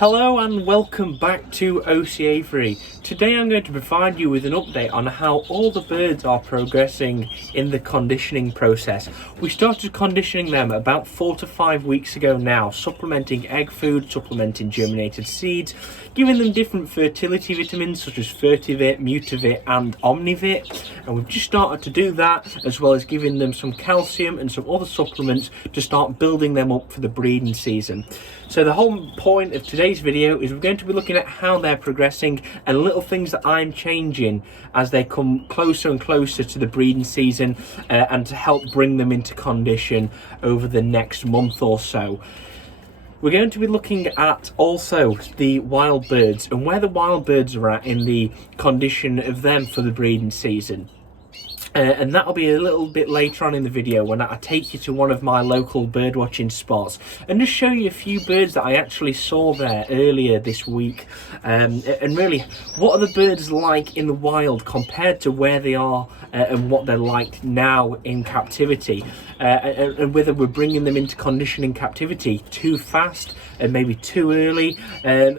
Hello and welcome back to OC Avery. Today I'm going to provide you with an update on how all the birds are progressing in the conditioning process. We started conditioning them about 4 to 5 weeks ago now, supplementing egg food, supplementing germinated seeds, giving them different fertility vitamins such as Fertivit, Mutavit and Omnivit, and we've just started to do that, as well as giving them some calcium and some other supplements to start building them up for the breeding season. So the whole point of today's video is we're going to be looking at how they're progressing and little things that I'm changing as they come closer and closer to the breeding season, and to help bring them into condition over the next month or so. We're going to be looking at also the wild birds and where the wild birds are at in the condition of them for the breeding season. And that'll be a little bit later on in the video when I take you to one of my local bird watching spots and just show you a few birds that I actually saw there earlier this week, and really what are the birds like in the wild compared to where they are and what they're like now in captivity, and whether we're bringing them into condition in captivity too fast and maybe too early,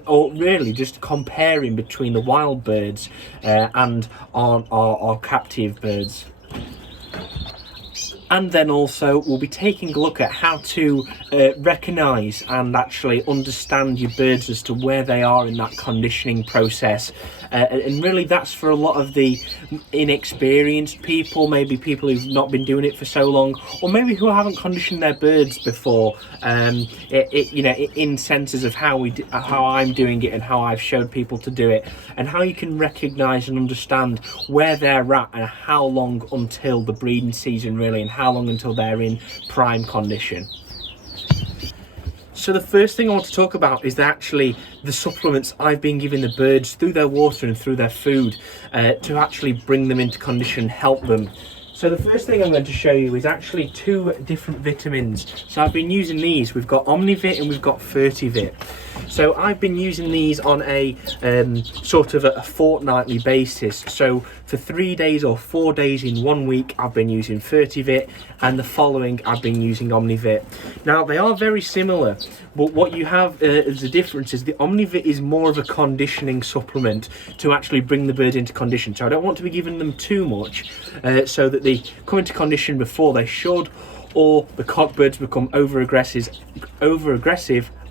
or really just comparing between the wild birds and our captive birds. And then also we'll be taking a look at how to recognise and actually understand your birds as to where they are in that conditioning process. And really that's for a lot of the inexperienced people, maybe people who've not been doing it for so long, or maybe who haven't conditioned their birds before, in senses of how I'm doing it and how I've showed people to do it, and how you can recognise and understand where they're at and how long until the breeding season really, and how long until they're in prime condition. So the first thing I want to talk about is actually the supplements I've been giving the birds through their water and through their food to actually bring them into condition, help them. So the first thing I'm going to show you is actually two different vitamins. So I've been using these. We've got Omnivit and we've got Fertivit. So I've been using these on a sort of a fortnightly basis. So for 3 days or 4 days in 1 week, I've been using Fertivit, and the following I've been using Omnivit. Now they are very similar, but what you have as a difference is the Omnivit is more of a conditioning supplement to actually bring the bird into condition. So I don't want to be giving them too much so that they come into condition before they should, or the cockbirds become over aggressive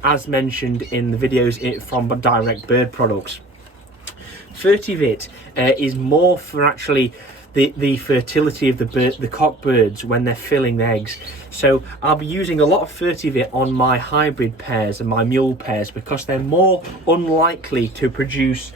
as mentioned in the videos from direct bird products. Fertivit is more for actually the fertility of the cockbirds when they're filling eggs. So I'll be using a lot of Fertivit on my hybrid pairs and my mule pairs because they're more unlikely to produce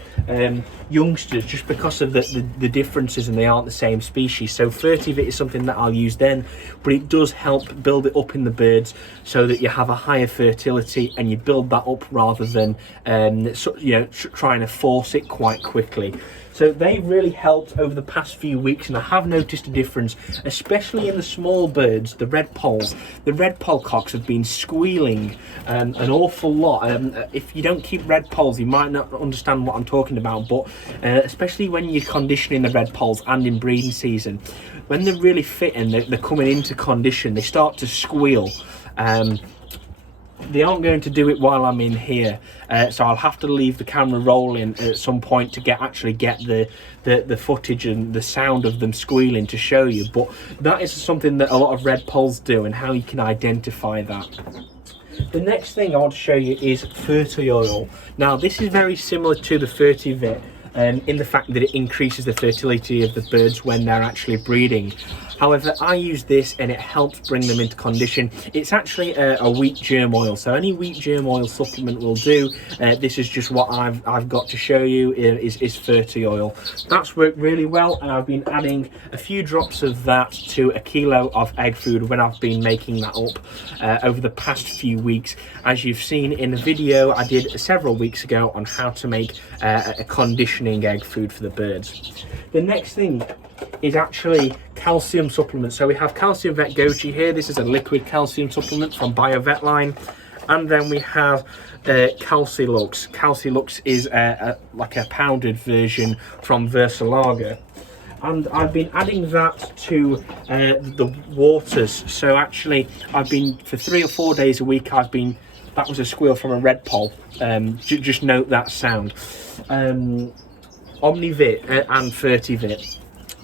youngsters just because of the differences, and they aren't the same species. So Fertivit is something that I'll use then, but it does help build it up in the birds so that you have a higher fertility and you build that up rather than trying to force it quite quickly. So they've really helped over the past few weeks, and I have noticed a difference, especially in the small birds, the Redpoles. The Redpole cocks have been squealing an awful lot. If you don't keep Redpoles, you might not understand what I'm talking about, but especially when you're conditioning the Redpoles and in breeding season, when they're really fit and they're coming into condition, they start to squeal. They aren't going to do it while I'm in here, so I'll have to leave the camera rolling at some point to get the footage and the sound of them squealing to show you. But that is something that a lot of Redpoles do, and how you can identify that. The next thing I want to show you is Fertioil. Now this is very similar to the Fertivit in the fact that it increases the fertility of the birds when they're actually breeding. However, I use this and it helps bring them into condition. It's actually a wheat germ oil, so any wheat germ oil supplement will do. This is just what I've got to show you is Fertioil. That's worked really well, and I've been adding a few drops of that to a kilo of egg food when I've been making that up over the past few weeks. As you've seen in the video I did several weeks ago on how to make a conditioning egg food for the birds. The next thing is actually calcium supplements. So we have Calcium Vet Goji here. This is a liquid calcium supplement from BioVetline. And then we have Calcilux. Calcilux is like a powdered version from Versalaga. And I've been adding that to the waters. So actually I've been, for 3 or 4 days a week, I've been that was a squeal from a Redpole. Just note that sound. Omnivit and Fertivit.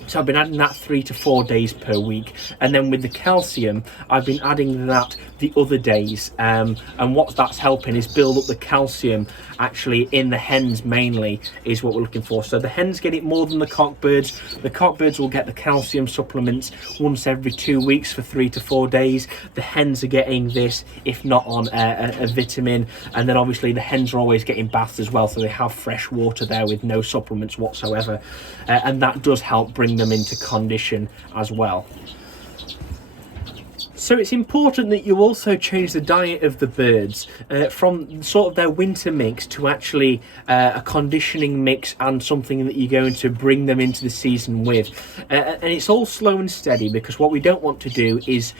So I've been adding that 3 to 4 days per week, and then with the calcium I've been adding that the other days, and what that's helping is build up the calcium actually in the hens mainly is what we're looking for. So the hens get it more than the cockbirds. The cockbirds will get the calcium supplements once every 2 weeks for 3 to 4 days. The hens are getting this, if not on a vitamin, and then obviously the hens are always getting baths as well, so they have fresh water there with no supplements whatsoever, and that does help bring them into condition as well. So it's important that you also change the diet of the birds from sort of their winter mix to actually a conditioning mix and something that you're going to bring them into the season with. And it's all slow and steady, because what we don't want to do is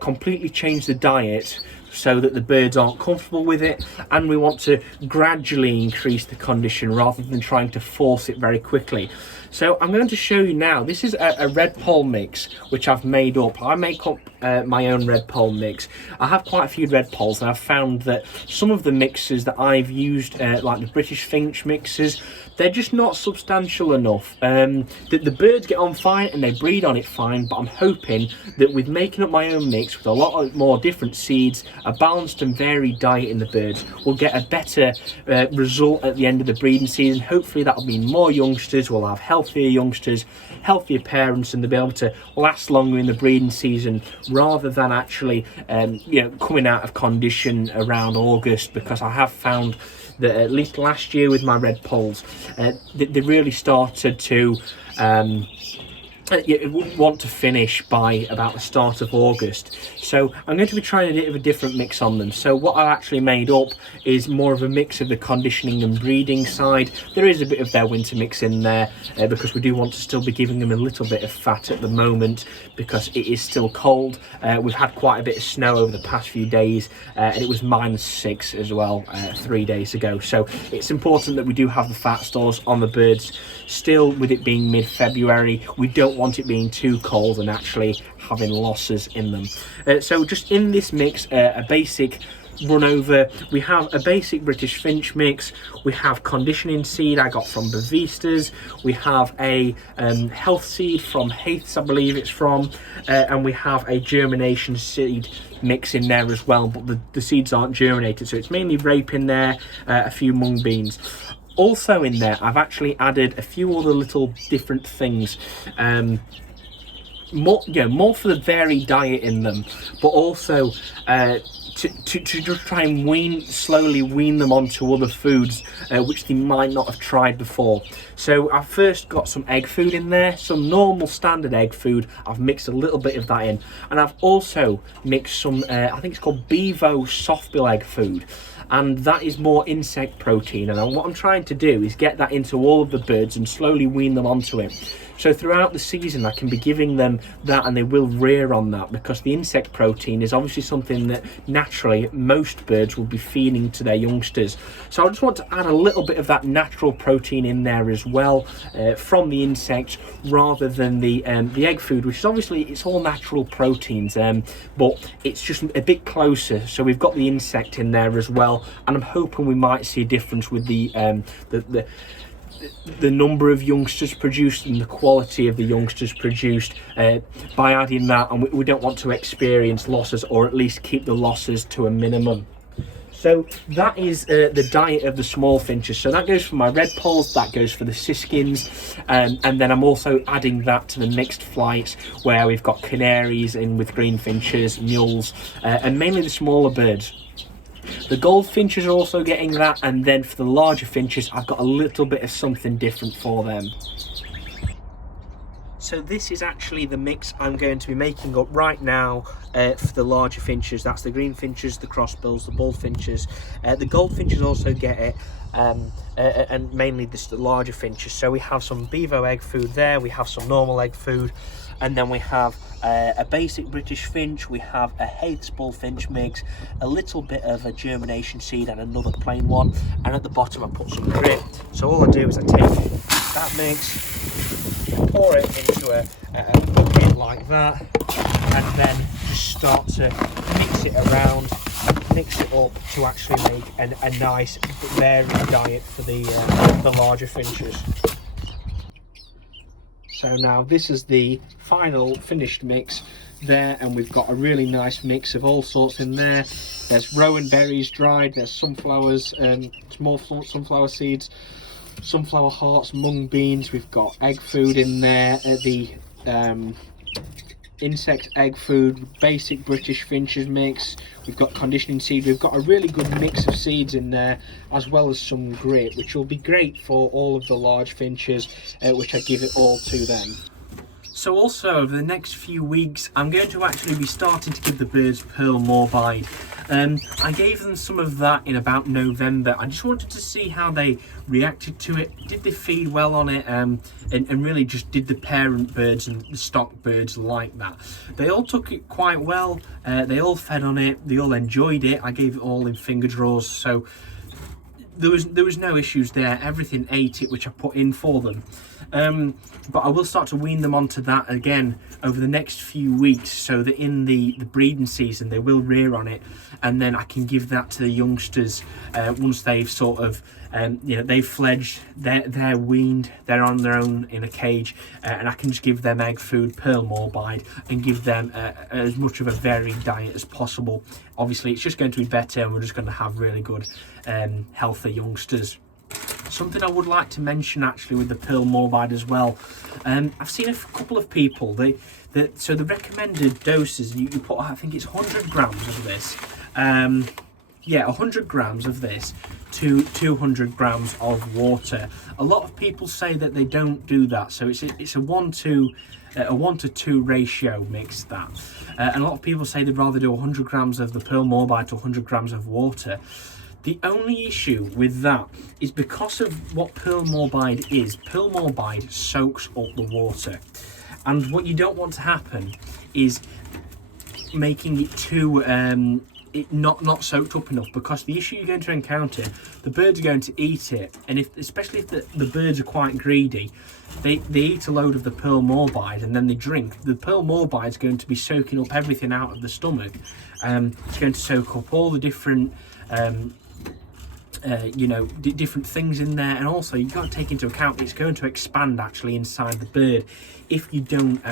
completely change the diet so that the birds aren't comfortable with it, and we want to gradually increase the condition rather than trying to force it very quickly. So I'm going to show you now, this is a Redpole mix which I've made up. I make up my own Redpole mix. I have quite a few Redpoles, and I've found that some of the mixes that I've used, like the British Finch mixes, they're just not substantial enough. The birds get on fine and they breed on it fine, but I'm hoping that with making up my own mix with a lot more different seeds, a balanced and varied diet in the birds, we'll get a better result at the end of the breeding season. Hopefully that'll mean more youngsters, we'll have healthier youngsters, healthier parents, and they'll be able to last longer in the breeding season rather than actually coming out of condition around August, because I have found that at least last year with my Redpoles, they really started to want to finish by about the start of August. So I'm going to be trying a bit of a different mix on them. So what I've actually made up is more of a mix of the conditioning and breeding side. There is a bit of their winter mix in there because we do want to still be giving them a little bit of fat at the moment, because it is still cold. We've had quite a bit of snow over the past few days, and it was -6 as well 3 days ago. So it's important that we do have the fat stores on the birds still, with it being mid-February. We don't want it being too cold and actually having losses in them. So just in this mix, a basic run over, we have a basic British Finch mix, we have conditioning seed I got from Bavistas, we have a health seed from Hens, I believe it's from, and we have a germination seed mix in there as well, but the seeds aren't germinated, so it's mainly rape in there, a few mung beans. Also in there, I've actually added a few other little different things, more for the varied diet in them, but also to just try and slowly wean them onto other foods which they might not have tried before. So I've first got some egg food in there, some normal standard egg food. I've mixed a little bit of that in, and I've also mixed some I think it's called Bevo softbill egg food, and that is more insect protein, and what I'm trying to do is get that into all of the birds and slowly wean them onto it. So throughout the season I can be giving them that, and they will rear on that, because the insect protein is obviously something that naturally most birds will be feeding to their youngsters. So I just want to add a little bit of that natural protein in there as well, from the insects, rather than the egg food, which is obviously it's all natural proteins, but it's just a bit closer. So we've got the insect in there as well, and I'm hoping we might see a difference with the number of youngsters produced and the quality of the youngsters produced by adding that, and we don't want to experience losses, or at least keep the losses to a minimum. So that is the diet of the small finches. So that goes for my Redpoles, that goes for the Siskins, and then I'm also adding that to the mixed flights, where we've got canaries in with green finches, mules, and mainly the smaller birds. The goldfinches are also getting that, and then for the larger finches I've got a little bit of something different for them. So this is actually the mix I'm going to be making up right now for the larger finches. That's the green finches, the crossbills, the bullfinches. The goldfinches also get it, and mainly the larger finches. So we have some Bevo egg food there, we have some normal egg food, and then we have a basic British Finch, we have a Hens bullfinch mix, a little bit of a germination seed, and another plain one, and at the bottom I put some drip. So all I do is I take that mix, pour it into a bucket like that, and then just start to mix it around mix it up to actually make a nice varied diet for the larger finches. So now this is the final finished mix there, and we've got a really nice mix of all sorts in there. There's rowan berries dried, there's sunflowers, small sunflower seeds, sunflower hearts, mung beans. We've got egg food in there, the insect egg food, basic British finches mix. We've got conditioning seed. We've got a really good mix of seeds in there, as well as some grit, which will be great for all of the large finches, which I give it all to them. So also over the next few weeks, I'm going to actually be starting to give the birds pearl morbide. I gave them some of that in about November. I just wanted to see how they reacted to it. Did they feed well on it? And really just did the parent birds and the stock birds like that? They all took it quite well. They all fed on it. They all enjoyed it. I gave it all in finger draws. So there was no issues there. Everything ate it, which I put in for them. But I will start to wean them onto that again over the next few weeks, so that in the breeding season they will rear on it, and then I can give that to the youngsters once they've sort of they've fledged, they're weaned, they're on their own in a cage, and I can just give them egg food, pearl morbide, and give them as much of a varied diet as possible. Obviously it's just going to be better, and we're just going to have really good healthy youngsters. Something I would like to mention actually with the pearl morbide as well, I've seen a couple of people, so the recommended doses, you put, I think it's 100 grams of this, 100 grams of this to 200 grams of water. A lot of people say that they don't do that, so it's a 1 to 2 ratio mix that, and a lot of people say they'd rather do 100 grams of the pearl morbide to 100 grams of water. The only issue with that is because of what pearl morbide is. Pearl morbide soaks up the water, and what you don't want to happen is making it too not soaked up enough, because the issue you're going to encounter, the birds are going to eat it, and especially if the birds are quite greedy, they eat a load of the pearl morbide and then they drink. The pearl morbide is going to be soaking up everything out of the stomach. It's going to soak up all the different different things in there, and also you've got to take into account it's going to expand actually inside the bird if you don't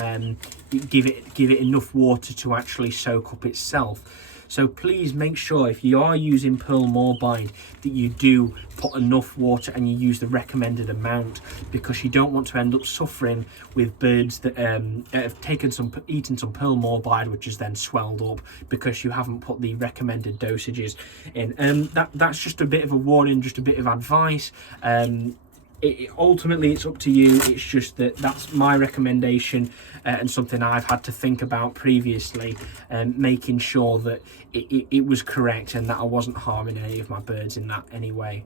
give it enough water to actually soak up itself. So please make sure if you are using pearl morbide that you do put enough water and you use the recommended amount, because you don't want to end up suffering with birds that have eaten some pearl morbide which is then swelled up because you haven't put the recommended dosages in. That's just a bit of a warning, just a bit of advice. Ultimately it's up to you. It's just that's my recommendation, and something I've had to think about previously, making sure that it was correct and that I wasn't harming any of my birds in that any way.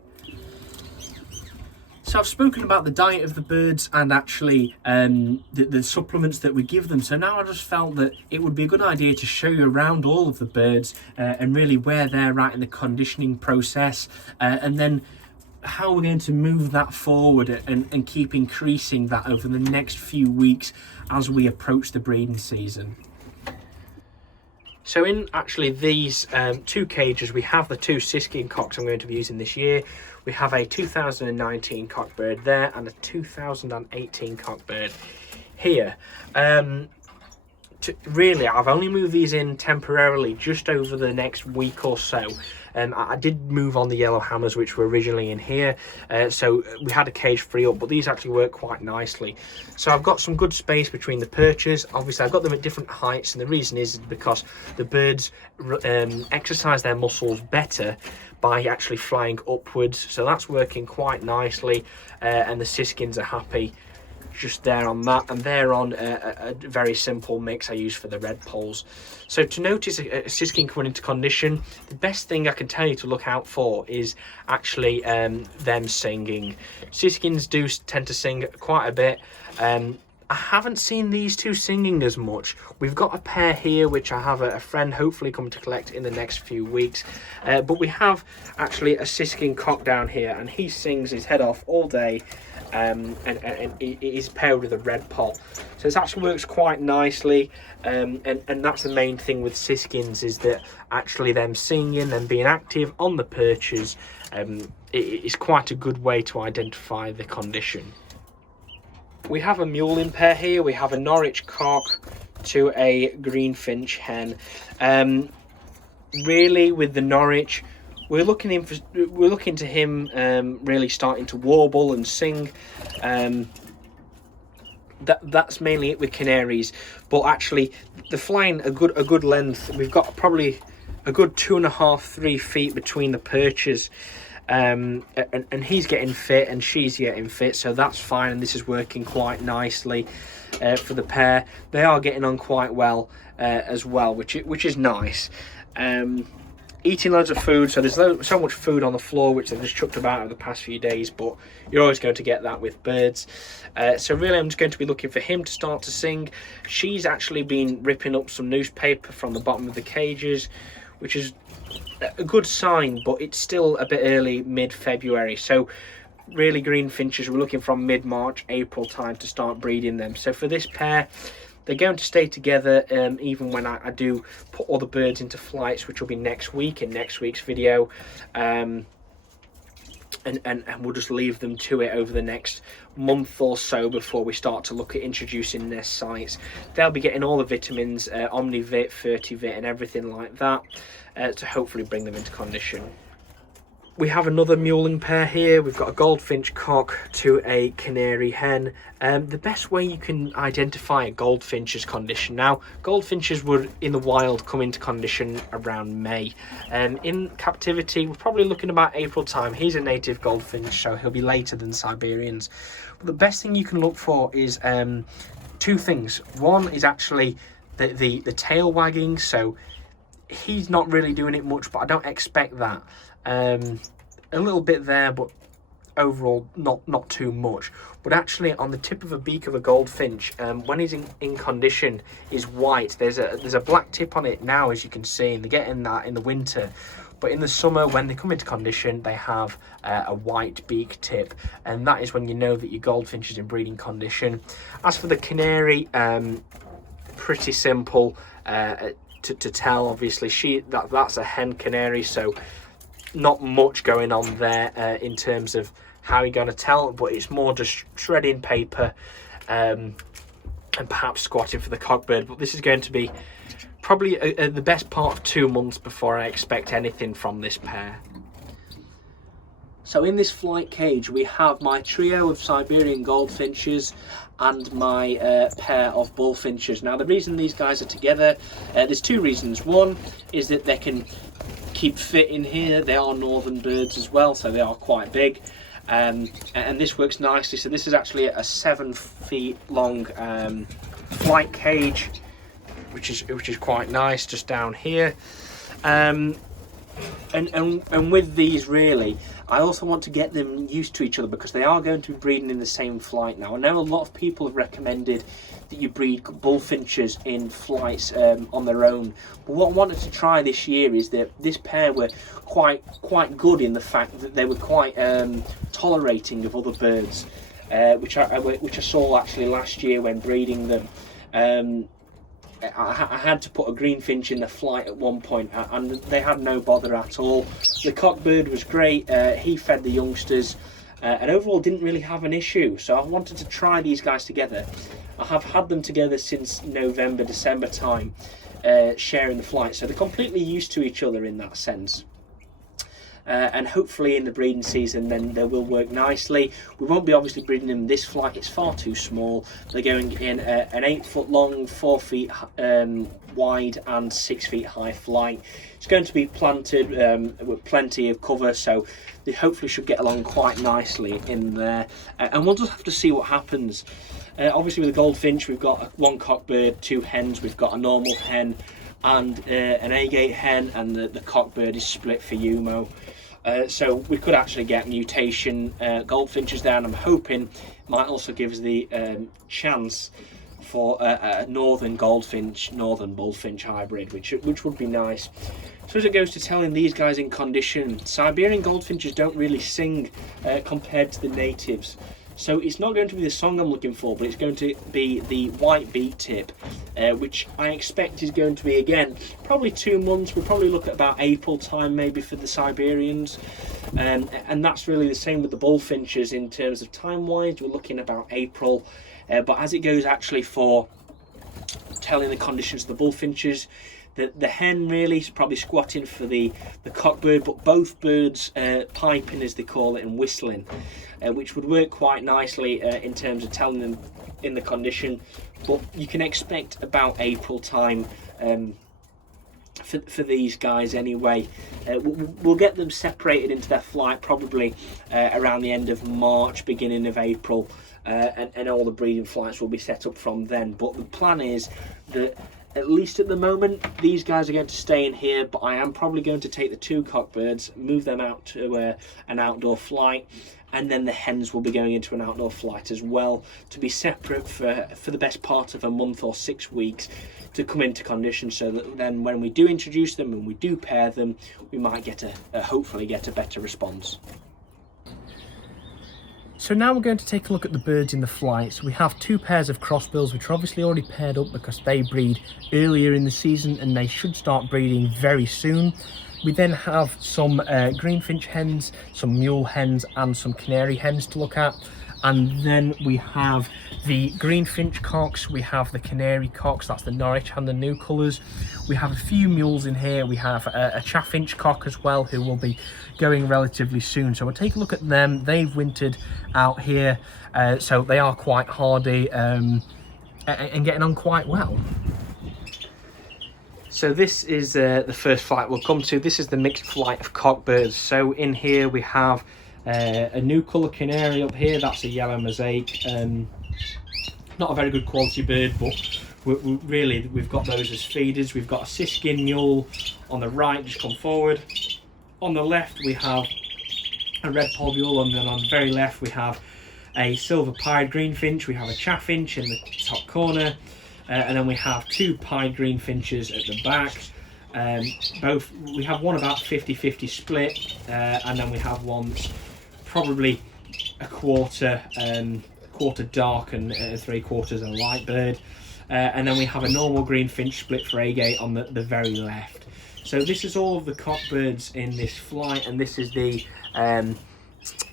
So I've spoken about the diet of the birds and actually the supplements that we give them. So now I just felt that it would be a good idea to show you around all of the birds and really where they're at in the conditioning process, and then how we're going to move that forward and keep increasing that over the next few weeks as we approach the breeding season. So in actually these 2 cages, we have the 2 Siskin cocks I'm going to be using this year. We have a 2019 cock bird there and a 2018 cock bird here. Really, I've only moved these in temporarily just over the next week or so. I did move on the yellow hammers which were originally in here, so we had a cage free up, but these actually work quite nicely. So I've got some good space between the perches. Obviously I've got them at different heights, and the reason is because the birds exercise their muscles better by actually flying upwards, so that's working quite nicely, and the Siskins are happy just there on that, and they're on a very simple mix I use for the Redpoles. So to notice a Siskin coming into condition, the best thing I can tell you to look out for is actually them singing. Siskins do tend to sing quite a bit. I haven't seen these two singing as much. We've got a pair here which I have a friend hopefully coming to collect in the next few weeks, but we have actually a Siskin cock down here, and he sings his head off all day, and he's paired with a Redpole, so it actually works quite nicely, and that's the main thing with Siskins, is that actually them singing and being active on the perches is quite a good way to identify the condition. We have a mulling pair here. We have a Norwich cock to a green Finch hen. Really, with the Norwich, we're looking to him really starting to warble and sing. That's mainly it with canaries, but actually they're flying a good length. We've got probably a good 2.5–3 feet between the perches. And he's getting fit and she's getting fit, so that's fine, and this is working quite nicely for the pair. They are getting on quite well as well, which is nice. Eating loads of food, so there's so much food on the floor which they've just chucked about over the past few days, but you're always going to get that with birds. So really I'm just going to be looking for him to start to sing. She's actually been ripping up some newspaper from the bottom of the cages, which is a good sign, but it's still a bit early, mid-February, so really green finches we're looking from mid-March, April time to start breeding them. So for this pair, they're going to stay together even when I do put all the birds into flights, which will be next week in next week's video, and we'll just leave them to it over the next month or so before we start to look at introducing nest sites. They'll be getting all the vitamins, Omnivit, Fertivit and everything like that, to hopefully bring them into condition. We have another mulling pair here. We've got a goldfinch cock to a canary hen. The best way you can identify a goldfinch's condition, now goldfinches would in the wild come into condition around May. In captivity we're probably looking about April time. He's a native goldfinch, so he'll be later than Siberians. But the best thing you can look for is two things. One is actually the tail wagging, so he's not really doing it much, but I don't expect that. A little bit there, but overall not too much. But actually on the tip of a beak of a goldfinch, when he's in condition, is white. There's a black tip on it now, as you can see, and they're getting that in the winter. But in the summer, when they come into condition, they have a white beak tip, and that is when you know that your goldfinch is in breeding condition. As for the canary, pretty simple to tell. Obviously that's a hen canary, so not much going on there in terms of how you're going to tell, but it's more just shredding paper and perhaps squatting for the cockbird. But this is going to be probably the best part of 2 months before I expect anything from this pair. So in this flight cage we have my trio of Siberian goldfinches and my pair of bullfinches. Now the reason these guys are together, there's two reasons. One is that they can keep fit in here. They are northern birds as well, so they are quite big, and this works nicely. So this is actually a 7 feet long flight cage, which is quite nice, just down here. And with these, really, I also want to get them used to each other, because they are going to be breeding in the same flight now. I know a lot of people have recommended that you breed bullfinches in flights on their own, but what I wanted to try this year is that this pair were quite good in the fact that they were quite tolerating of other birds, which I saw actually last year when breeding them. I had to put a greenfinch in the flight at one point, and they had no bother at all. The cockbird was great. He fed the youngsters, and overall didn't really have an issue. So I wanted to try these guys together. I have had them together since November, December time, sharing the flight. So they're completely used to each other in that sense. And hopefully in the breeding season then they will work nicely. We won't be obviously breeding them this flight, it's far too small. They're going in an 8 foot long, 4 feet wide and 6 feet high flight. It's going to be planted with plenty of cover, so they hopefully should get along quite nicely in there. And we'll just have to see what happens. Obviously with the goldfinch we've got one cockbird, 2 hens, we've got a normal hen and an agate hen, and the cockbird is split for Umo. So we could actually get mutation goldfinches there, and I'm hoping it might also give us the chance for a northern goldfinch, northern bullfinch hybrid, which would be nice. So as it goes to telling these guys in condition, Siberian goldfinches don't really sing compared to the natives. So it's not going to be the song I'm looking for, but it's going to be the white beak tip, which I expect is going to be, again, probably 2 months. We'll probably look at about April time maybe for the Siberians. And that's really the same with the bullfinches in terms of time-wise. We're looking about April. But as it goes actually for telling the conditions of the bullfinches, the hen really is probably squatting for the cockbird, but both birds piping, as they call it, and whistling, which would work quite nicely in terms of telling them in the condition. But you can expect about April time for these guys anyway. We'll get them separated into their flight probably around the end of March, beginning of April, and all the breeding flights will be set up from then. But the plan is that, at least at the moment, these guys are going to stay in here, but I am probably going to take the 2 cockbirds, move them out to an outdoor flight, and then the hens will be going into an outdoor flight as well, to be separate for the best part of a month or 6 weeks to come into condition, so that then when we do introduce them and we do pair them, we might get hopefully get a better response. So now we're going to take a look at the birds in the flight. So we have 2 pairs of crossbills, which are obviously already paired up because they breed earlier in the season and they should start breeding very soon. We then have some greenfinch hens, some mule hens and some canary hens to look at. And then we have the greenfinch cocks, we have the canary cocks, that's the Norwich and the new colours. We have a few mules in here, we have a chaffinch cock as well, who will be going relatively soon. So we'll take a look at them. They've wintered out here, so they are quite hardy and getting on quite well. So this is the first flight we'll come to. This is the mixed flight of cockbirds. So in here we have a new colour canary up here, that's a yellow mosaic. Not a very good quality bird, but we've got those as feeders. We've got a Siskin mule on the right, just come forward. On the left we have a Redpole mule, and then on the very left we have a silver pied greenfinch. We have a chaffinch in the top corner, and then we have 2 pied greenfinches at the back. We have one about 50-50 split, and then we have one probably a quarter dark and 3/4 a light bird, and then we have a normal greenfinch split for agate on the very left. So this is all of the cockbirds in this flight, and this is the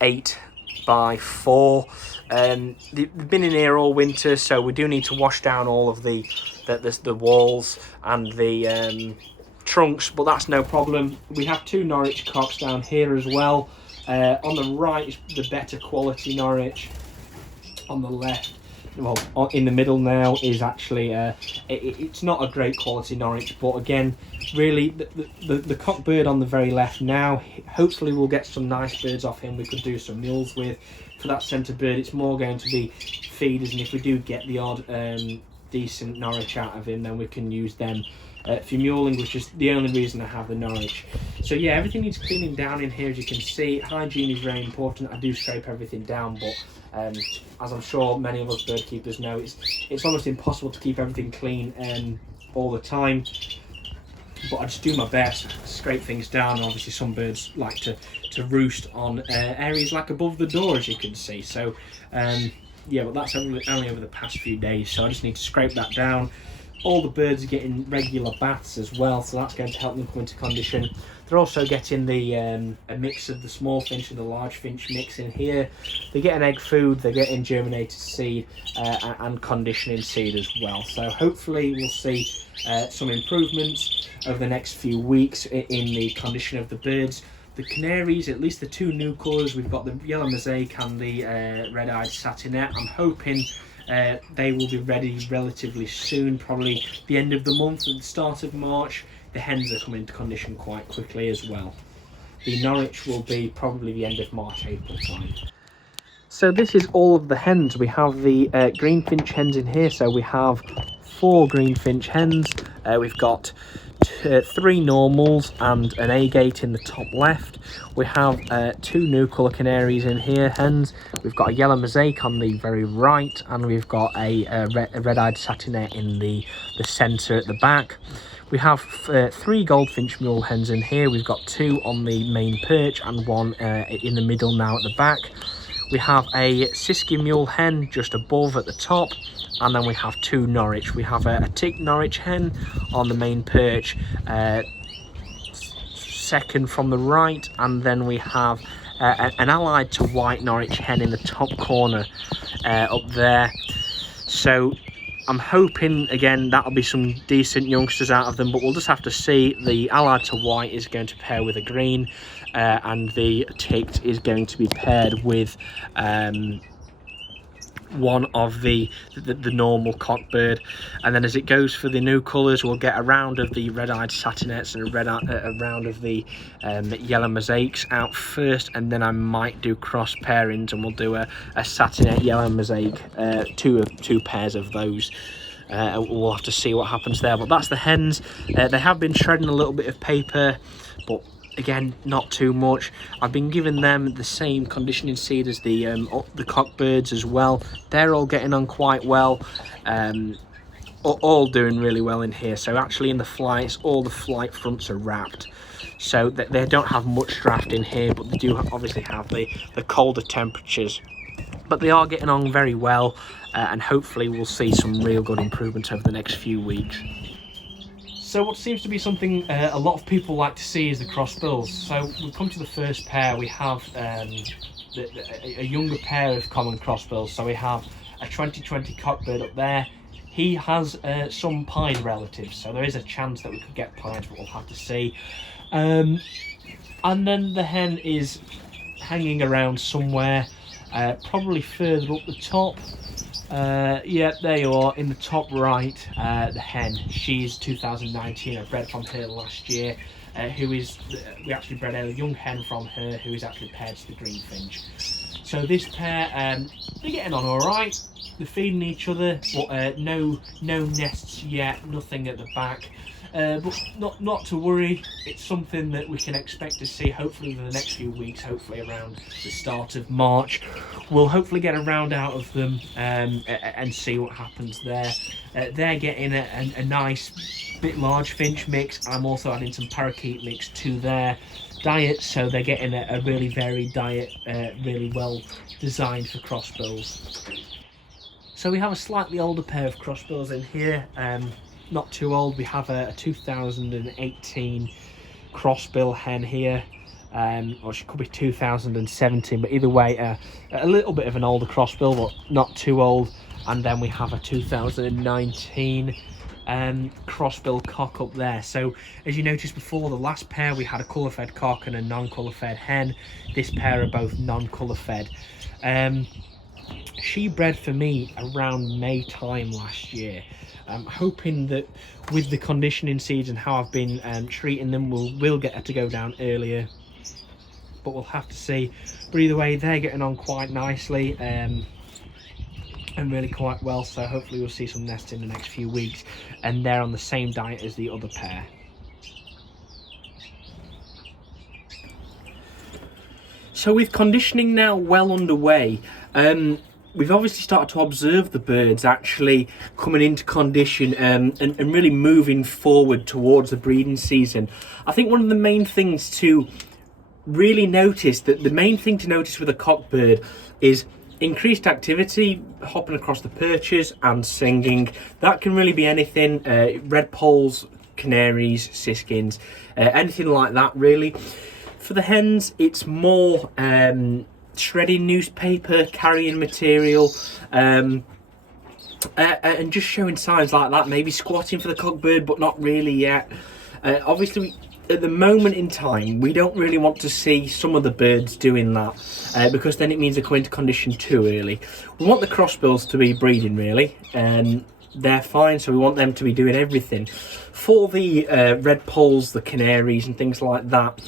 8x4. They've been in here all winter, so we do need to wash down all of the walls and the trunks, but that's no problem. We have 2 Norwich cocks down here as well. On the right is the better quality Norwich. On the left, well, in the middle now is actually it's not a great quality Norwich, but again, really the cockbird on the very left now, hopefully we'll get some nice birds off him we could do some mules with. For that centre bird, it's more going to be feeders, and if we do get the odd decent Norwich out of him, then we can use them for muling, which is the only reason I have the Norwich. So yeah, everything needs cleaning down in here. As you can see, hygiene is very important. I do scrape everything down, but as I'm sure many of us bird keepers know, it's almost impossible to keep everything clean all the time. But I just do my best to scrape things down. And obviously some birds like to roost on areas like above the door, as you can see. So yeah, but that's only over the past few days, so I just need to scrape that down. All the birds are getting regular baths as well, so that's going to help them come into condition. They're also getting the a mix of the small finch and the large finch mix in here. They're getting egg food, they're getting germinated seed and conditioning seed as well. So hopefully we'll see some improvements over the next few weeks in the condition of the birds. The canaries, at least the 2 new colours, we've got the yellow mosaic and the red-eyed satinet. I'm hoping they will be ready relatively soon, probably the end of the month at the start of March. The hens are coming into condition quite quickly as well. The Norwich will be probably the end of March, April time. So this is all of the hens. We have the greenfinch hens in here, so we have 4 greenfinch hens. We've got 3 normals and an agate in the top left. We have 2 new colour canaries in here, hens. We've got a yellow mosaic on the very right, and we've got a red-eyed satinet in the centre at the back. We have 3 goldfinch mule hens in here. We've got 2 on the main perch and 1 in the middle now at the back. We have a Siskins mule hen just above at the top, and then we have 2 Norwich. We have a tick Norwich hen on the main perch, second from the right, and then we have an allied to white Norwich hen in the top corner up there. So I'm hoping, again, that'll be some decent youngsters out of them, but we'll just have to see. The allied to white is going to pair with a green, and the ticked is going to be paired with one of the normal cockbird. And then as it goes for the new colours, we'll get a round of the red-eyed satinets and a round of the yellow mosaics out first, and then I might do cross pairings, and we'll do a satinet yellow mosaic, two pairs of those. We'll have to see what happens there. But that's the hens. They have been shredding a little bit of paper, but again, not too much. I've been giving them the same conditioning seed as the cockbirds as well. They're all getting on quite well, all doing really well in here. So actually in the flights, all the flight fronts are wrapped, so that they don't have much draft in here, but they do obviously have the colder temperatures. But they are getting on very well, and hopefully we'll see some real good improvements over the next few weeks. So what seems to be something a lot of people like to see is the crossbills. So we come to the first pair. We have a younger pair of common crossbills. So we have a 2020 cockbird up there. He has some pied relatives, so there is a chance that we could get pied, but we'll have to see. And then the hen is hanging around somewhere, probably further up the top. Yeah, there you are in the top right. The hen, she's 2019. I bred from her last year. We actually bred a young hen from her, who is actually paired to the green finch. So this pair, they're getting on all right. They're feeding each other, but no nests yet, nothing at the back. But not to worry. It's something that we can expect to see hopefully in the next few weeks, hopefully around the start of March. We'll hopefully get a round out of them and see what happens there. They're getting a nice bit large finch mix. I'm also adding some parakeet mix to their diet, so they're getting a really varied diet, really well designed for crossbills. So we have a slightly older pair of crossbills in here. Not too old. We have a 2018 crossbill hen here, or she could be 2017, but either way a little bit of an older crossbill, but not too old. And then we have a 2019 crossbill cock up there. So as you noticed before, the last pair we had a colour fed cock and a non-colour fed hen. This pair are both non-colour fed. She bred for me around May time last year. I'm hoping that with the conditioning seeds and how I've been treating them, we'll get her to go down earlier, but we'll have to see. But either way, they're getting on quite nicely and really quite well, so hopefully we'll see some nests in the next few weeks, and they're on the same diet as the other pair. So with conditioning now well underway, we've obviously started to observe the birds actually coming into condition and really moving forward towards the breeding season. I think one of the main things to really notice, that the main thing to notice with a cockbird is increased activity, hopping across the perches and singing. That can really be anything, redpoles, canaries, siskins, anything like that really. For the hens, it's more shredding newspaper, carrying material, and just showing signs like that, maybe squatting for the cockbird, but not really yet. Obviously, at the moment in time, we don't really want to see some of the birds doing that, because then it means they're coming into condition too early. We want the crossbills to be breeding really, and they're fine, so we want them to be doing everything. For the redpoles, the canaries and things like that,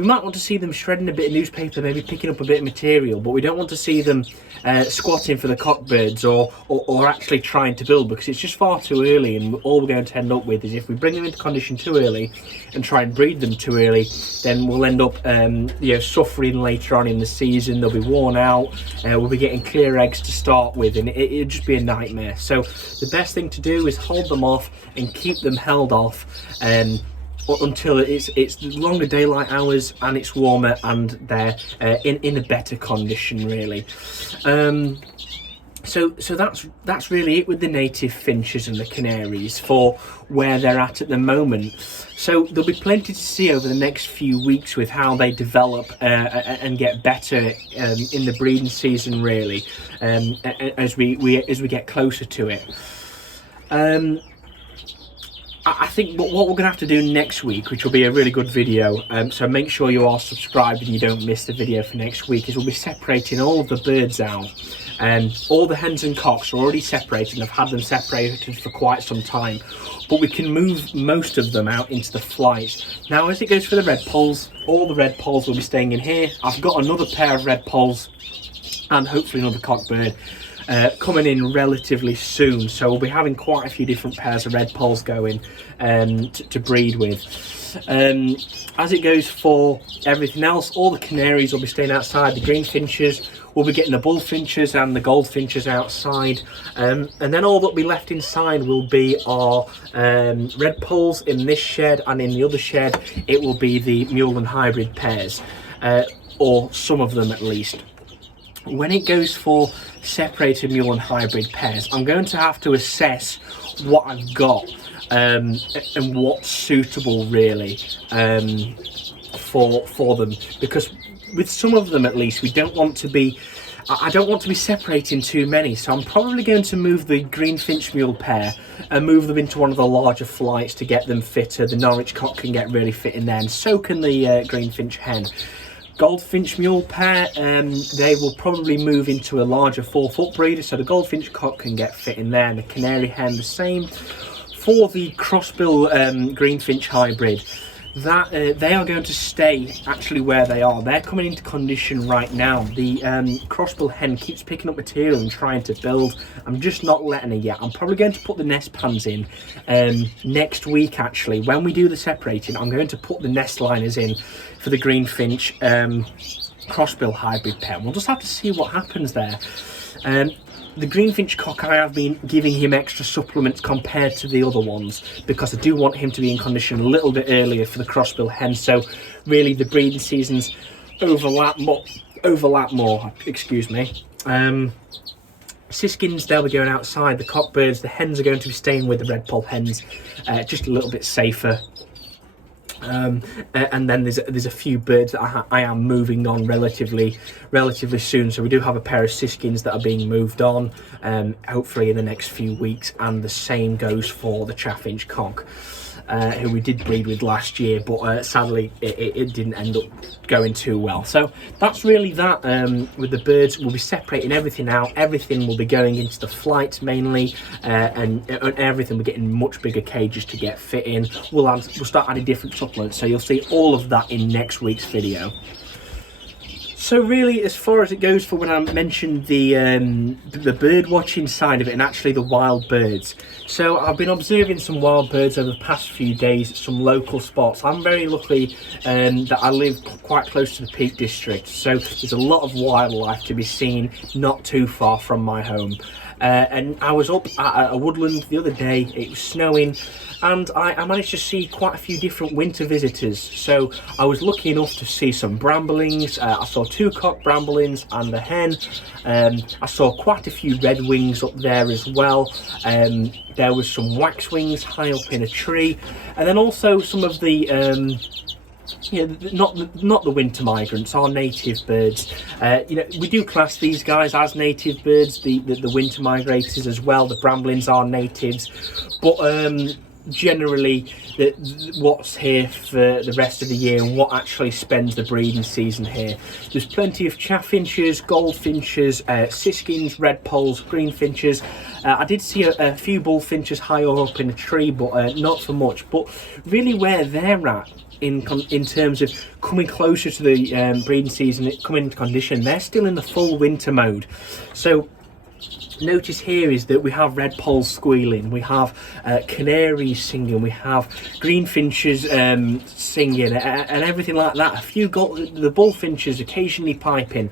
we might want to see them shredding a bit of newspaper, maybe picking up a bit of material, but we don't want to see them squatting for the cockbirds or actually trying to build, because it's just far too early, and all we're going to end up with is if we bring them into condition too early and try and breed them too early, then we'll end up suffering later on in the season. They'll be worn out, we'll be getting clear eggs to start with, and it'll just be a nightmare. So the best thing to do is hold them off and keep them held off until it's longer daylight hours and it's warmer and they're in a better condition, really. So that's really it with the native finches and the canaries for where they're at the moment. So there'll be plenty to see over the next few weeks with how they develop and get better in the breeding season, really, as we get closer to it. I think what we're going to have to do next week, which will be a really good video, so make sure you are subscribed and you don't miss the video for next week, is we'll be separating all of the birds out. All the hens and cocks are already separated, and I've had them separated for quite some time, but we can move most of them out into the flights. Now, as it goes for the redpoles, all the redpoles will be staying in here. I've got another pair of redpoles and hopefully another cockbird coming in relatively soon, so we'll be having quite a few different pairs of redpoles going to breed with. As it goes for everything else, all the canaries will be staying outside. The green finches, we'll be getting the bullfinches and the goldfinches outside, and then all that'll be left inside will be our redpoles in this shed, and in the other shed it will be the mule and hybrid pairs, or some of them at least. When it goes for separated mule and hybrid pairs, I'm going to have to assess what I've got and what's suitable, really, for them, because with some of them at least, I don't want to be separating too many, so I'm probably going to move the green finch mule pair and move them into one of the larger flights to get them fitter. The Norwich cock can get really fit in there, and so can the green finch hen. Goldfinch mule pair, they will probably move into a larger 4-foot breeder, so the goldfinch cock can get fit in there, and the canary hen the same. For the crossbill greenfinch hybrid, that they are going to stay actually where they are. They're coming into condition right now. The crossbill hen keeps picking up material and trying to build. I'm just not letting her yet. I'm probably going to put the nest pans in next week, actually. When we do the separating, I'm going to put the nest liners in for the greenfinch crossbill hybrid pair. We'll just have to see what happens there. The greenfinch cock, I have been giving him extra supplements compared to the other ones, because I do want him to be in condition a little bit earlier for the crossbill hen, so really the breeding seasons overlap more, excuse me. Siskins, they'll be going outside. The cockbirds, the hens are going to be staying with the redpole hens, just a little bit safer. And then there's a few birds that I am moving on relatively soon. So we do have a pair of siskins that are being moved on, hopefully in the next few weeks, and the same goes for the chaffinch cock, who we did breed with last year, but sadly it didn't end up going too well. So that's really that with the birds. We'll be separating everything out. Everything will be going into the flights mainly, and everything will be getting much bigger cages to get fit in. We'll start adding different supplements, so you'll see all of that in next week's video. So really, as far as it goes for when I mentioned the bird watching side of it, and actually the wild birds. So I've been observing some wild birds over the past few days at some local spots. I'm very lucky that I live quite close to the Peak District, so there's a lot of wildlife to be seen not too far from my home. And I was up at a woodland the other day. It was snowing, and I managed to see quite a few different winter visitors. So I was lucky enough to see some bramblings. I saw 2 cock bramblings and a hen. I saw quite a few redwings up there as well. There was some waxwings high up in a tree, and then also some of the not the winter migrants, our native birds. We do class these guys as native birds, the winter migrators as well. The bramblings are natives, but generally what's here for the rest of the year and what actually spends the breeding season here. There's plenty of chaffinches, goldfinches, siskins, redpoles, greenfinches. I did see a few bullfinches higher up in a tree, but not for much. But really where they're at in terms of coming closer to the breeding season, coming into condition. They're still in the full winter mode. So notice here is that we have redpoles squealing, we have canaries singing, we have greenfinches singing, and everything like that. A few the bullfinches occasionally piping,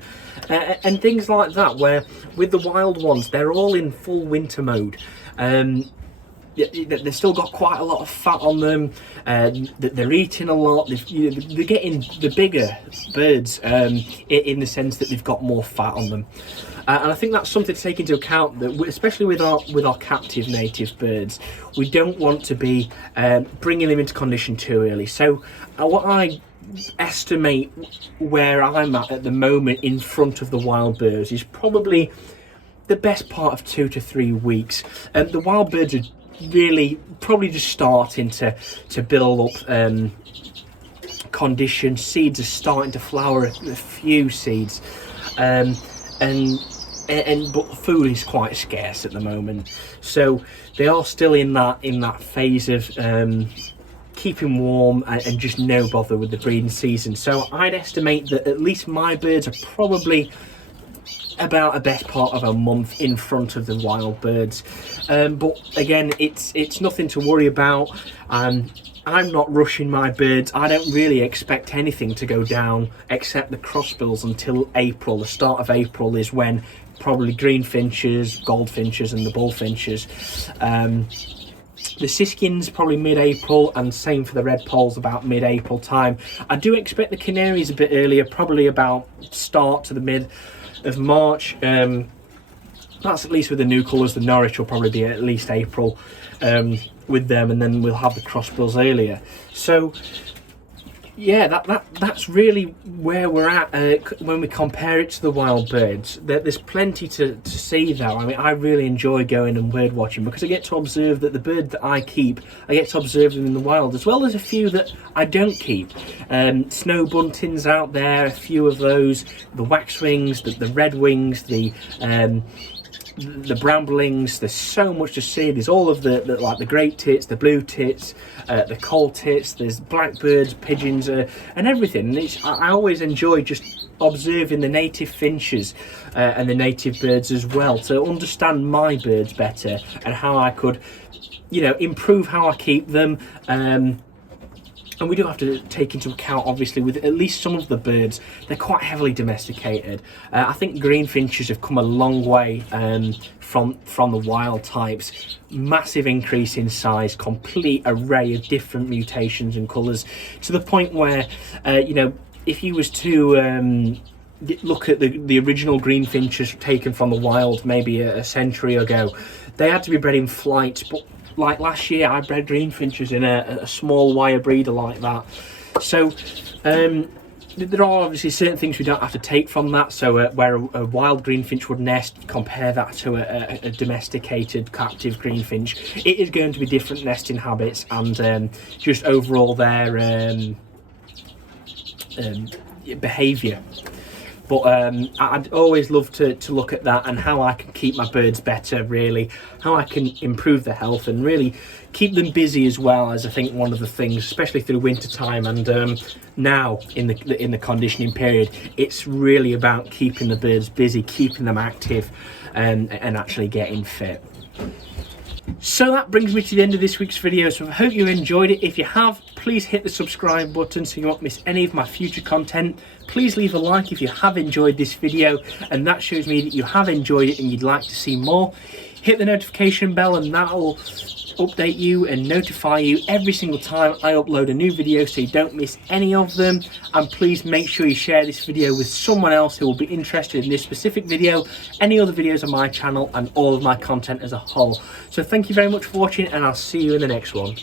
and things like that, where with the wild ones they're all in full winter mode. They've still got quite a lot of fat on them, they're eating a lot, they're getting the bigger birds in the sense that they've got more fat on them. And I think that's something to take into account, that especially with our captive native birds, we don't want to be bringing them into condition too early. So what I estimate where I'm at the moment in front of the wild birds is probably the best part of 2 to 3 weeks. The wild birds are really probably just starting to build up condition. Seeds are starting to flower, a few seeds, but food is quite scarce at the moment, so they are still in that phase of keeping warm and just no bother with the breeding season. So I'd estimate that at least my birds are probably about a best part of a month in front of the wild birds, but again, it's nothing to worry about. I'm not rushing my birds. I don't really expect anything to go down except the crossbills until April. The start of April is when probably greenfinches, goldfinches and the bullfinches. The Siskins probably mid-April, and same for the redpoles about mid-April time. I do expect the canaries a bit earlier, probably about start to the mid of March. That's at least with the new colours. The Norwich will probably be at least April with them, and then we'll have the crossbills earlier. So yeah, that's really where we're at when we compare it to the wild birds. There's plenty to see though. I mean, I really enjoy going and bird watching because I get to observe that the bird that I keep, I get to observe them in the wild, as well as a few that I don't keep. Snow buntings out there, a few of those, the waxwings, the redwings, the bramblings. There's so much to see. There's all of the like the great tits, the blue tits, the coal tits, there's blackbirds, pigeons, and everything. And I always enjoy just observing the native finches and the native birds as well, to understand my birds better and how I could, improve how I keep them. And we do have to take into account, obviously, with at least some of the birds, they're quite heavily domesticated. I think greenfinches have come a long way from the wild types. Massive increase in size, complete array of different mutations and colours, to the point where, if you was to look at the original greenfinches taken from the wild maybe a century ago, they had to be bred in flight. But like last year, I bred greenfinches in a small wire breeder like that. So there are obviously certain things we don't have to take from that. So where a wild greenfinch would nest, compare that to a domesticated captive greenfinch. It is going to be different nesting habits and just overall their behaviour. But I'd always love to look at that and how I can keep my birds better, really, how I can improve their health and really keep them busy as well, as I think one of the things, especially through winter time and now in the conditioning period, it's really about keeping the birds busy, keeping them active and actually getting fit. So that brings me to the end of this week's video, so I hope you enjoyed it. If you have, please hit the subscribe button so you won't miss any of my future content. Please leave a like if you have enjoyed this video, and that shows me that you have enjoyed it and you'd like to see more. Hit the notification bell and that will update you and notify you every single time I upload a new video so you don't miss any of them. And please make sure you share this video with someone else who will be interested in this specific video, any other videos on my channel and all of my content as a whole. So thank you very much for watching, and I'll see you in the next one.